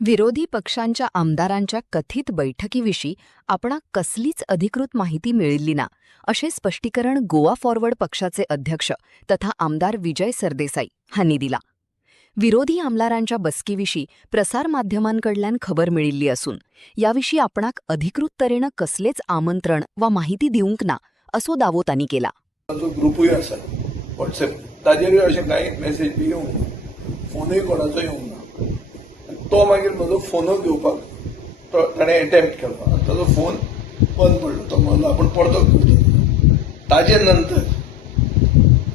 विरोधी पक्षांच्या आमदारांच्या कथित बैठकीविषयी आपणाक कसलीच अधिकृत माहिती मिळिल्ली ना, असे स्पष्टीकरण गोवा फॉरवर्ड पक्षाचे अध्यक्ष तथा आमदार विजय सरदेसाई हांनी दिला. विरोधी आमदारांच्या बसकेविषयी प्रसारमाध्यमांकडल्यान खबर मिळिल्ली असून याविषयी आपणाक अधिकृत तऱ्हेनं कसलेच आमंत्रण वा माहिती दिवंक ना, असो दावो तांणी केला. ग्रुपूय आसा व्हॉट्सएप, ताजेरूय अशें कांय मेसेज बी येवंक ना, फोनूय कोणाचो येवंक ना. तो मागीर म्हजो फोनूच घेवपाक ताणें एटेम्प्ट केलो आनी ताजो फोन बंद पडलो. तो म्हणलो आपूण परतो करतो. ताजे नंतर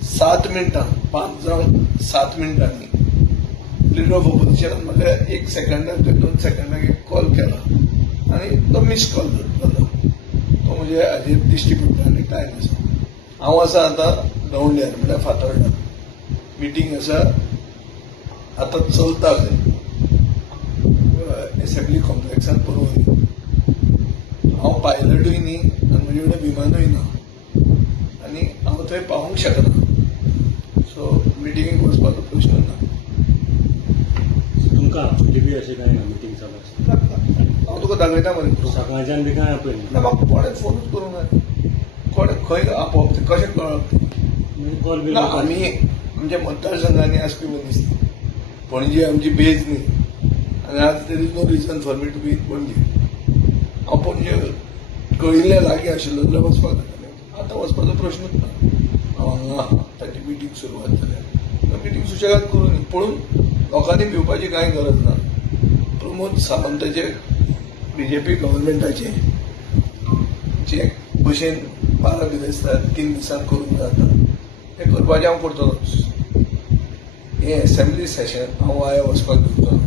7 मिनटां 5 जावन 7 मिनटांनी लिडर ऑफ ऑपोजिशनान म्हाका 1 सेकंदाक 2 सेकंदाक एक कॉल केला आनी तो मिस कॉल जालो. तो म्हणजे हाजेर दिश्टी पडटा आनी टायम आसा. हांव आसा आतां दवंड्यार म्हळ्यार फातोर्डा. मिटींग आसा आतां चलता खंय असेंब्ली कॉम्प्लेक्सान परवरी. हांव पायलटूय न्ही आनी म्हजे कडेन विमानूय ना आनी हांव थंय पावूंक शकना. सो मिटिंगेक वचपाचो प्रश्न ना. तुमकां बी अशें कांय मिटींग चालू आसा? हांव तुका दाखयता मरे. सकाळच्यान बी कांय आपयलें ना, म्हाका कोणें फोनूच करूंक ना. कोणें खंय आपोवप तें कशें कळप? कॉल बी ना, आमी आमच्या मतदारसंघांनी आसपी मनीस पणजी आमची बेज न्ही आनी आज there is no reason for me to be in Panaji. हांव पणजे कळिल्लें लागीं आशिल्लो जाल्यार वचपाक जातालें. आतां वचपाचो प्रश्नूच ना. हांव हांगा आहा, ताची मिटींग सुरवात जाल्यार मिटींग सुशेगाद करून पळोवन लोकांनी भिवपाची कांय गरज ना. प्रमोद सावंताचे बीजेपी गव्हर्मेंटाचे जे भशेन 12 बिरेस्तार 3 दिसांत करूंक जाता तें करपाचें हांव करतलोच. हें असेंब्ली सेशन हांव वाया वचपाक दिवचो ना.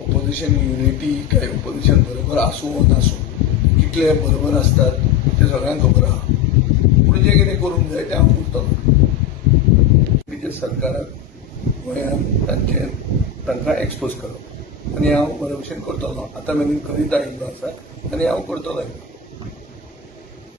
ऑपोजिशन युनिटी काय ऑपोजिशन बरोबर आसूं वा नासूं, कितले बरोबर असतात ते सगळ्यांक खबर आहा. पूण जें कितें करूंक जाय तें हांव करतलो. बीजेपी सरकाराक गोंयांत तांकां एक्सपोज करप आनी हांव बरे भशेन करतलो. आतां मेरेन करीत आयिल्लो आसा आनी हांव करतलोय.